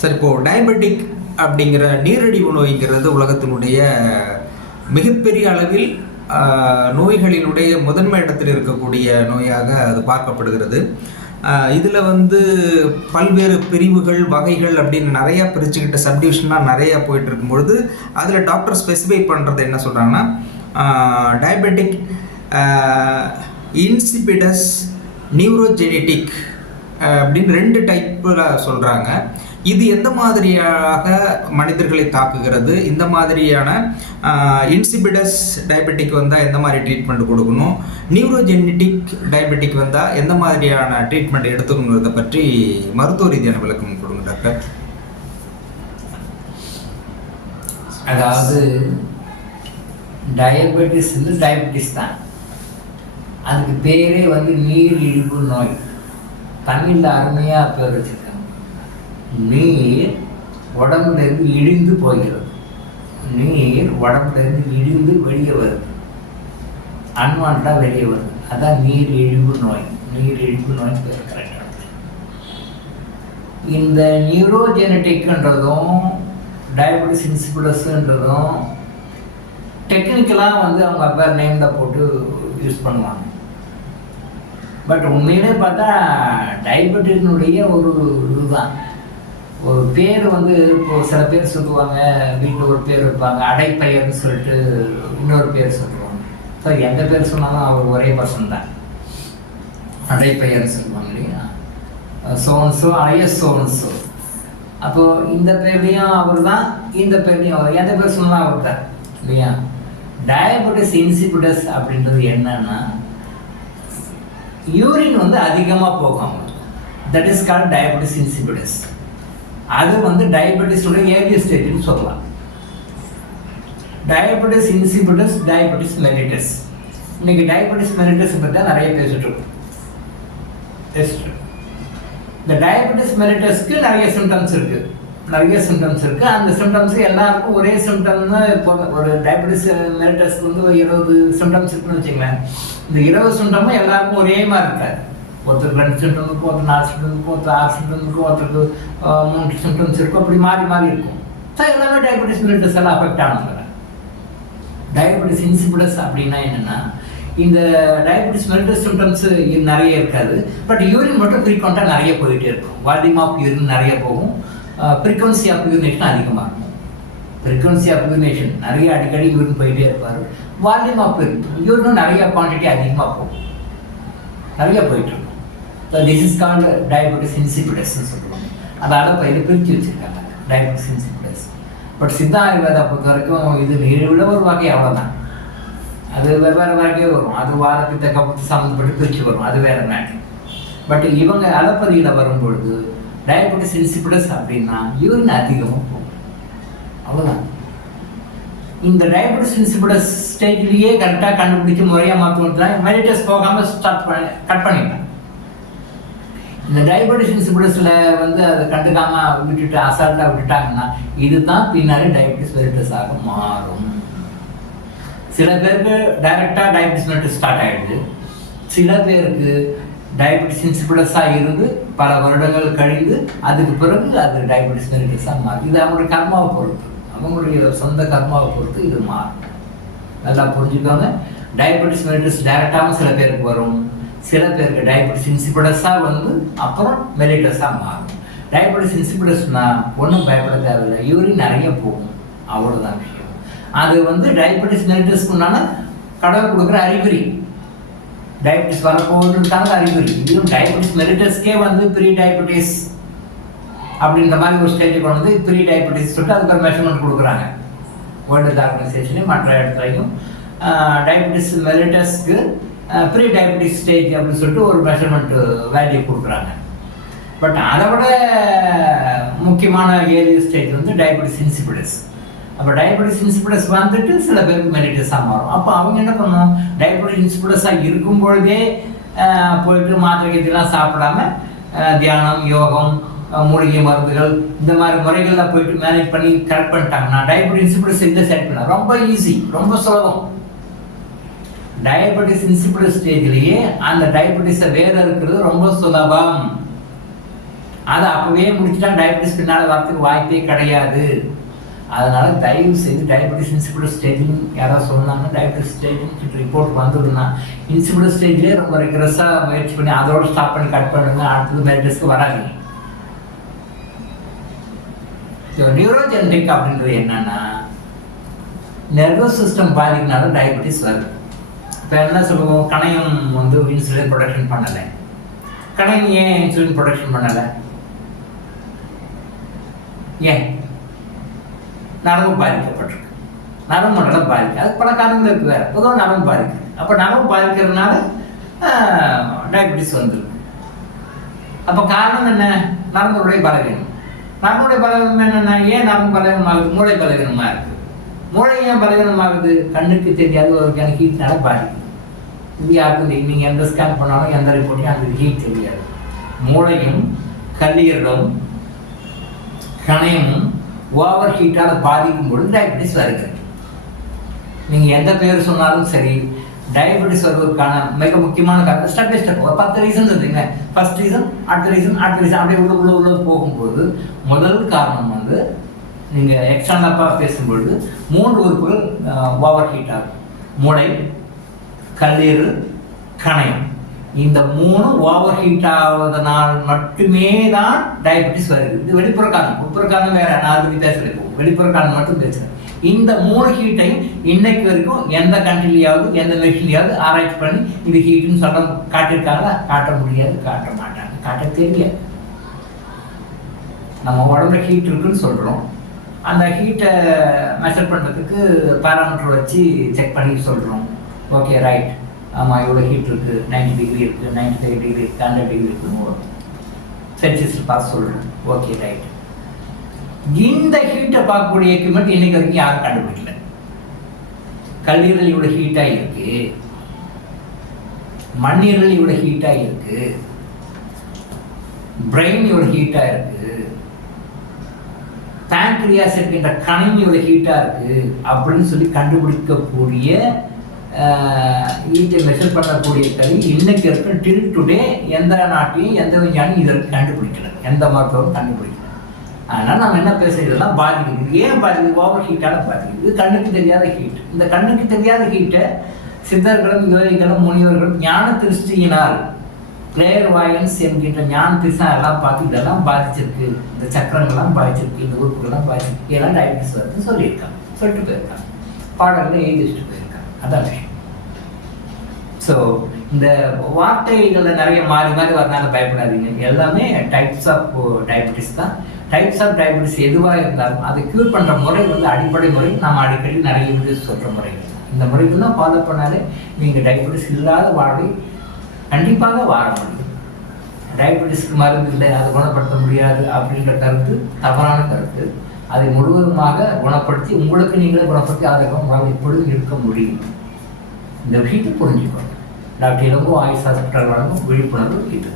Sir, இப்போது diabetic அப்படிங்கிற நீரிழிவு நோய்ங்கிறது உலகத்தினுடைய மிகப்பெரிய அளவில் நோய்களினுடைய முதன்மை இடத்தில் இருக்கக்கூடிய நோயாக அது பார்க்கப்படுகிறது. இதில் பல்வேறு பிரிவுகள் வகைகள் அப்படின்னு நிறையா பிரிச்சுக்கிட்ட சப்டிவிஷனாக நிறையா போயிட்டு இருக்கும்பொழுது அதில் டாக்டர் ஸ்பெசிஃபை பண்ணுறது என்ன சொல்கிறாங்கன்னா, டயபெட்டிக் இன்சிபிடஸ் நியூரோஜெனட்டிக் அப்படின்னு 2 டைப்பில் சொல்கிறாங்க. இது எந்த மாதிரியாக மனிதர்களை தாக்குகிறது, இந்த மாதிரியான இன்சிபிடஸ் டயபெட்டிக் வந்தால் எந்த மாதிரி ட்ரீட்மெண்ட் கொடுக்கணும், நியூரோஜெனட்டிக் டயபெட்டிக் வந்தால் எந்த மாதிரியான ட்ரீட்மெண்ட் எடுத்துக்கணுங்கிறத பற்றி மருத்துவ ரீதியான விளக்கம் கொடுங்க டாக்டர். அதாவது டயபெட்டிஸ் தான், அதுக்கு பேரே நீரிழிவு நோய். தமிழில் அருமையாக பேர் வச்சுருக்காங்க. நீர் உடம்புலேருந்து இழிந்து போகிறது, நீர் உடம்புலேருந்து இழிந்து வெளியே வருது, அன்வான்டாக வெளியே வருது. அதான் நீரிழிவு நோய். நீரிழிவு நோய் பேர் கரெக்டாக. இந்த நியூரோஜெனட்டிக்ன்றதும் டயபெட்டிஸ் இன்சிபிடஸ்ன்றதும் டெக்னிக்கலாக அவங்க அப்பா நேமில் போட்டு யூஸ் பண்ணுவாங்க. பட் உண்மையிலே பார்த்தா டயபெட்டிக்னுடைய ஒரு இதுதான். ஒரு பேர் இப்போ சில பேர் சொல்லுவாங்க, வீட்டில் ஒரு பேர் வைப்பாங்க, அடைப்பெயர்னு சொல்லிட்டு இன்னொரு பேர் சொல்லுவாங்க. ஸோ எந்த பேர் சொன்னாலும் அவர் ஒரே பர்சன் தான். அடைப்பெயர்னு சொல்லுவாங்க இல்லையா, சோன்ஸோ ஐஎஸ் சோன்ஸோ. அப்போது இந்த பேர்லேயும் அவர் தான், இந்த பேர்லேயும் அவர், எந்த பேர் சொன்னாலும் அவர் தான் இல்லையா. டயபெட்டிஸ் இன்சிபிடஸ் அப்படின்றது என்னன்னா, யூரின் அதிகமாக போகும். That is called diabetes insipidus. அது டயபெட்டிஸோட ஏர்லி ஸ்டேஜ்னு சொல்லலாம். Diabetes insipidus, diabetes mellitus. இன்னைக்கு டயபெட்டிஸ் மெலிட்டஸ் பற்றி தான் நிறைய பேசிட்டு இருக்கோம். இந்த டயபெட்டிஸ் மெலிட்டஸ்க்கு நிறைய சிம்டம்ஸ் இருக்குது. அந்த சிம்டம்ஸ் எல்லாருக்கும் ஒரே சிம்டம்னு இப்போ ஒரு டயபெட்டிஸ் மெலிட்டஸ்க்கு 20 சிம்டம்ஸ் இருக்குன்னு வச்சுங்களேன். இந்த 20 சிம்டமும் எல்லாருக்கும் ஒரே மாதிரி இருக்காது. ஒருத்தருக்கு 2 சிம்டம் இருக்கும், ஒருத்தர் 4 சிம்டம் இருக்கும், ஒருத்தர் 6 சிம்டம் இருக்கும், ஒருத்தருக்கு 3 சிம்டம்ஸ் இருக்கும். அப்படி மாறி மாறி இருக்கும். ஸோ எல்லாமே டயபெட்டிஸ் மெலிட்டஸ் எல்லாம் அஃபெக்ட் ஆனவங்க. டயபெட்டிஸ் இன்சிபிடஸ் அப்படின்னா என்னென்னா, இந்த டயபெட்டிஸ் மெலிட்டஸ் சிம்டம்ஸ் நிறைய இருக்காது. பட் யூரின் மட்டும் ஃப்ரீக்வெண்ட்டாக நிறைய போயிட்டே இருக்கும். வால்யூம் ஆஃப் யூரின் நிறைய போகும், ஃப்ரீக்வன்சி ஆஃப் யூரினேஷன் அதிகமாக இருக்கும். ஃப்ரீக்வன்சி ஆஃப் யூரினேஷன் நிறைய அடிக்கடி யூரின் போயிட்டே இருப்பார். வால்யூம் ஆஃப் யூரினும் நிறைய குவான்டிட்டி அதிகமாக போகும், நிறைய போயிட்டு இருக்கும். So this is called diabetes இன்சிபிடஸ்ன்னு சொல்லுவாங்க. அதால் இப்போ இது பிரித்து வச்சுருக்காங்க, diabetes insipidus. But Siddha Ayurveda பொறுத்த வரைக்கும் இது நீரிழிவுள்ள ஒரு வகை, அவ்வளோதான். அது வெவ்வேறு வகையே வரும். அது வாரத்தை கப்பத்து சம்மந்தப்பட்டு பிரித்து வரும், அது வேறு மேட்டர். பட் இவங்க அலப்பதியில் வரும்பொழுது டயபெட்டிஸ் இன்சிபிடஸ் அப்படின்னா யூரின் அதிகமாக போகும், அவ்வளோதான். இந்த டயபெட்டிஸ் இன்சிபிடஸ் ஸ்டேஜ்லேயே கரெக்டாக கண்டுபிடிச்சி முறையாக மாற்றணும். மெலிட்டஸ் போகாமல் கட் பண்ணிட்டேன். இந்த டயபெட்டிஸ் இன்சிபிடஸில் அதை கண்டுக்காமல் விட்டுட்டு அசால்ட்டாக விட்டுட்டாங்கன்னா இதுதான் பின்னாடி டயபெட்டிஸ் மெலிட்டஸாக மாறும். சில பேருக்கு டைரெக்டாக டயபெட்டிஸ் மெலிட்டஸ் ஸ்டார்ட் ஆகிடுது. சில பேருக்கு டயபெட்டிஸ் இன்சிபிடஸாக இருந்து பல வருடங்கள் கழிந்து அதுக்கு பிறகு அது டயபெட்டிஸ் மெலிட்டஸாக மாறும். இது அவங்களுடைய கர்மாவை பொறுத்து, அவங்களுடைய சொந்த கர்மாவை பொறுத்து இது மாறும். நல்லா புரிஞ்சுக்கோங்க. டயபெட்டிஸ் மெலிட்டஸ் டைரெக்டாகவும் சில பேருக்கு வரும், சில பேருக்கு டயபெட்டிஸ் இன்சிபிடஸாக அப்புறம் மெலிட்டஸாக மாறும். டயபெட்டிஸ் இன்சிபிடஸ்னா ஒன்றும் பயப்பட தேவையில்லை, யூரின் நிறைய போகும், அவ்வளோதான் விஷயம். அது டயபெட்டிஸ் மெலிட்டஸ்க்கு உண்டான கடவுள் கொடுக்குற அறிகுறி. டயபெட்டிஸ் வரப்போகுதுக்கான அறிகுறி. இதுவும் டயபெட்டிஸ் மெலிட்டஸ்க்கே ப்ரீ டயபெட்டிஸ் அப்படின்ற மாதிரி ஒரு ஸ்டேஜ் கொண்டு ப்ரீ டயபெட்டிஸ் சொல்லிட்டு அதுக்கு ஒரு மெஷர்மெண்ட் கொடுக்குறாங்க. வேர்ல்டு ஆர்கனைசேஷனையும் மற்ற இடத்துலையும் டயபெட்டிஸ் மெலிட்டஸ்க்கு ப்ரீ டயபெட்டிஸ் ஸ்டேஜ் அப்படின்னு சொல்லிட்டு ஒரு மெஷர்மெண்ட் வேல்யூ கொடுக்குறாங்க. பட் அதை விட முக்கியமான ஏர்லி ஸ்டேஜ் டயபெட்டிஸ் இன்சிபிடஸ். அப்போ டயபெட்டிஸ் இன்சிபிடஸ் சில பேருக்கு மெலிட்டஸாக மாறும். அப்போ அவங்க என்ன பண்ணணும், டயபெட்டிஸ் இன்சிபிடஸாக இருக்கும் பொழுதே போயிட்டு மாத்திரை இதெல்லாம் சாப்பிடாம தியானம், யோகம், மூலிகை மருந்துகள் இந்த மாதிரி முறைகள்லாம் போயிட்டு மேனேஜ் பண்ணி கரெக்ட் பண்ணிட்டாங்கன்னா டயபெட்டிஸ் இன்சிபிடஸ் இந்த சைட் பண்ணலாம். ரொம்ப ஈஸி, ரொம்ப சுலபம். டயபெட்டிஸ் இன்சிபிடஸ் ஸ்டேஜ்லேயே அந்த டயபெட்டிஸை வேற இருக்கிறது ரொம்ப சுலபம். அதை அப்பவே முடிச்சுட்டா டயபெட்டிஸ் பின்னால் வரத்துக்கு வாய்ப்பே கிடையாது. அதனால தயவு செய்து டயபெட்டிஸ் இன்சிபிள் ஸ்டேஜிங் யாராவது சொன்னாங்கன்னா டயபெட்டிஸ் ஸ்டேஜிங் ரிப்போர்ட் வந்துடுனா இன்சிபிள் ஸ்டேஜ்லேயே ரொம்ப ரெக்ரெஸ்ஸாக முயற்சி பண்ணி அதோட ஸ்டாப் பண்ணி கட் பண்ணுங்க, அடுத்தது மெலிட்டஸ்க்கு வராதிங்க. நியூரோஜெனடிக் அப்படின்றது என்னன்னா நர்வஸ் சிஸ்டம் பாதிக்கனால டயபெட்டிஸ் வருது. இப்போ என்ன சொல்லுவோம், கணையம் வந்து இன்சுலின் ப்ரொடக்ஷன் பண்ணலை. கணையம் ஏன் இன்சுலின் ப்ரொடக்ஷன் பண்ணலை? ஏன்? நரம்பு பாதிக்கப்பட்டிருக்கு, நரம்பு மண்டலம் பாதிக்கு. அது பல காரணங்கள் இருக்கு, வேற பொதுவாக நரம்பு பாதிக்குது. அப்போ நரம்பு பாதிக்கிறதுனால டயபெட்டிஸ் வந்துருக்கு. அப்போ காரணம் என்ன? நரம்புடைய பலவீனம். நரம்புடைய பலவீனம் என்னென்னா ஏன் நரம்பு பலவீனமாகுது? மூளை பலவீனமாக இருக்குது. மூளை ஏன் பலவீனமாகுது? கண்ணுக்கு தெரியாத ஒரு ஹீட்னால பாதிக்குது. இது யாருக்கும் தெரியும். நீங்கள் எந்த ஸ்கேன் பண்ணாலும் எந்த ரிப்போர்ட்டையும் அந்த ஹீட் தெரியாது. மூளையும் கல்லீரலும் கணையமும் ஓவர் ஹீட்டால் பாதிக்கும் பொழுது டயபெட்டிஸ் வருகிறது. நீங்கள் எந்த பேர் சொன்னாலும் சரி, டயபெட்டிஸ் வருவதற்கான மிக முக்கியமான காரணம் ஸ்டெப் பை ஸ்டெப் 10 ரீசன் இருந்தீங்க. ஃபர்ஸ்ட் ரீசன், அடுத்த ரீசன், அடுத்த ரீசன், அப்படியே உள்ள போகும்போது முதல் காரணம் வந்து நீங்கள் எக்ஸ்டர்னலாக பேசும்பொழுது 3 உறுப்புகள் ஓவர் ஹீட் ஆகும். மூளை, கல்லீரல், கணையம். இந்த 3 ஓவர் ஹீட் ஆவதனால் மட்டுமே தான் டயபெட்டிஸ் வருது. இது வெளிப்புற காரணம். உட்புற காரணம் வேற, நான் அதுக்கு பேசுகிறேன். வெளிப்புற காரணம் மட்டும் பேசுகிறேன். இந்த 3 ஹீட்டையும் இன்னைக்கு வரைக்கும் எந்த கண்ட்ரிலையாவது எந்த மெஷின்லையாவது ஆராய்ச்சி பண்ணி இது ஹீட்டுன்னு சொல்ல காட்டியிருக்காங்களா? காட்ட முடியாது, காட்ட மாட்டாங்க, காட்ட தெரியாது. நம்ம உடம்புல ஹீட் இருக்குன்னு சொல்கிறோம். அந்த ஹீட்டை மெஷர் பண்ணுறதுக்கு பேராமீட்டர் வச்சு செக் பண்ணி சொல்கிறோம். ஓகே ரைட், ஆமாம் இவ்வளோ ஹீட் இருக்குது, 90 டிகிரி இருக்குது, 95 டிகிரி இருக்குது, 100 டிகிரி இருக்குன்னு செல்சியஸில் பார்த்து சொல்கிறோம். Okay right. இந்த ஹீட்டை பார்க்கக்கூடிய எக்யூப்மெண்ட் இன்னைக்கு வரைக்கும் யாரும் கண்டுபிடிக்கல. கல்லீரல் இவ்வளோ ஹீட்டாக இருக்கு, மண்ணீரல் இவ்வளோ ஹீட்டாக இருக்கு, பிரெயின் இவ்வளோ ஹீட்டாக இருக்கு, பேங்க்ரியாஸ் இருக்கின்ற கணினி இவ்வளோ ஹீட்டாக இருக்கு அப்படின்னு சொல்லி கண்டுபிடிக்கக்கூடிய ஹீட்டை மெஷர் பண்ணக்கூடிய கருவி இன்னைக்கு இருக்கு. டில் டுடே எந்த நாட்டையும் எந்த விஞ்ஞானியும் இதற்கு கண்டுபிடிக்கல, எந்த மருத்துவரும் கண்டுபிடிக்கல. அதனால் நம்ம என்ன பேசுறதெல்லாம் பாதிக்குது. ஏன் பாதிக்குது? ஓவர் ஹீட்டால பாதிக்குது. இது கண்ணுக்கு தெரியாத ஹீட். இந்த கண்ணுக்கு தெரியாத ஹீட்டை சித்தர்களும் யோகிகளும் முனிவர்களும் ஞான திருஷ்டியினால் கிளேர் வாயன்ஸ் என்கின்ற ஞான திருஷ்ணா எல்லாம் பார்த்து இதெல்லாம் பாதிச்சிருக்கு, இந்த சக்கரங்கள்லாம் பாதிச்சிருக்கு, இந்த உறுப்புகள்லாம் பாதிச்சிருக்கு, இதெல்லாம் டயபெட்டிஸ் வருதுன்னு சொல்லியிருக்காங்க, சொல்லிட்டு போயிருக்காங்க, பாடல்களை எழுதி வச்சுட்டு போயிருக்காங்க. அதான் விஷயம். ஸோ இந்த வார்த்தைகளில் நிறைய மாறி மாறி வரனால பயப்படாதீங்க. எல்லாமே டைப்ஸ் ஆஃப் டயபெட்டிஸ் தான். டைப்ஸ் ஆஃப் டயபெட்டிஸ் எதுவாக இருந்தாலும் அதை க்யூர் பண்ணுற முறை வந்து அடிப்படை முறை நம்ம அடிக்கடி நிறைய வீடியோஸ் சொல்கிற முறைகள். இந்த முறைக்கு தான் ஃபாலோ பண்ணாலே நீங்கள் டயபெட்டிஸ் இல்லாத வாழ்வை கண்டிப்பாக வாழ முடியும். டயபெட்டிஸ்க்கு மருந்து இல்லை, அதை குணப்படுத்த முடியாது அப்படின்ற கருத்து தவறான கருத்து. அதை முழுவதுமாக குணப்படுத்தி உங்களுக்கு நீங்களே குணப்படுத்தி ஆரோக்கியம் எப்பொழுதும் இருக்க முடியும். இந்த விஷயத்தை புரிஞ்சுக்கணும். டாக்டர் இளங்கோ ஆயுஷ் ஹாஸ்பிட்டல் வழங்கும் விழிப்புணர்வு இது.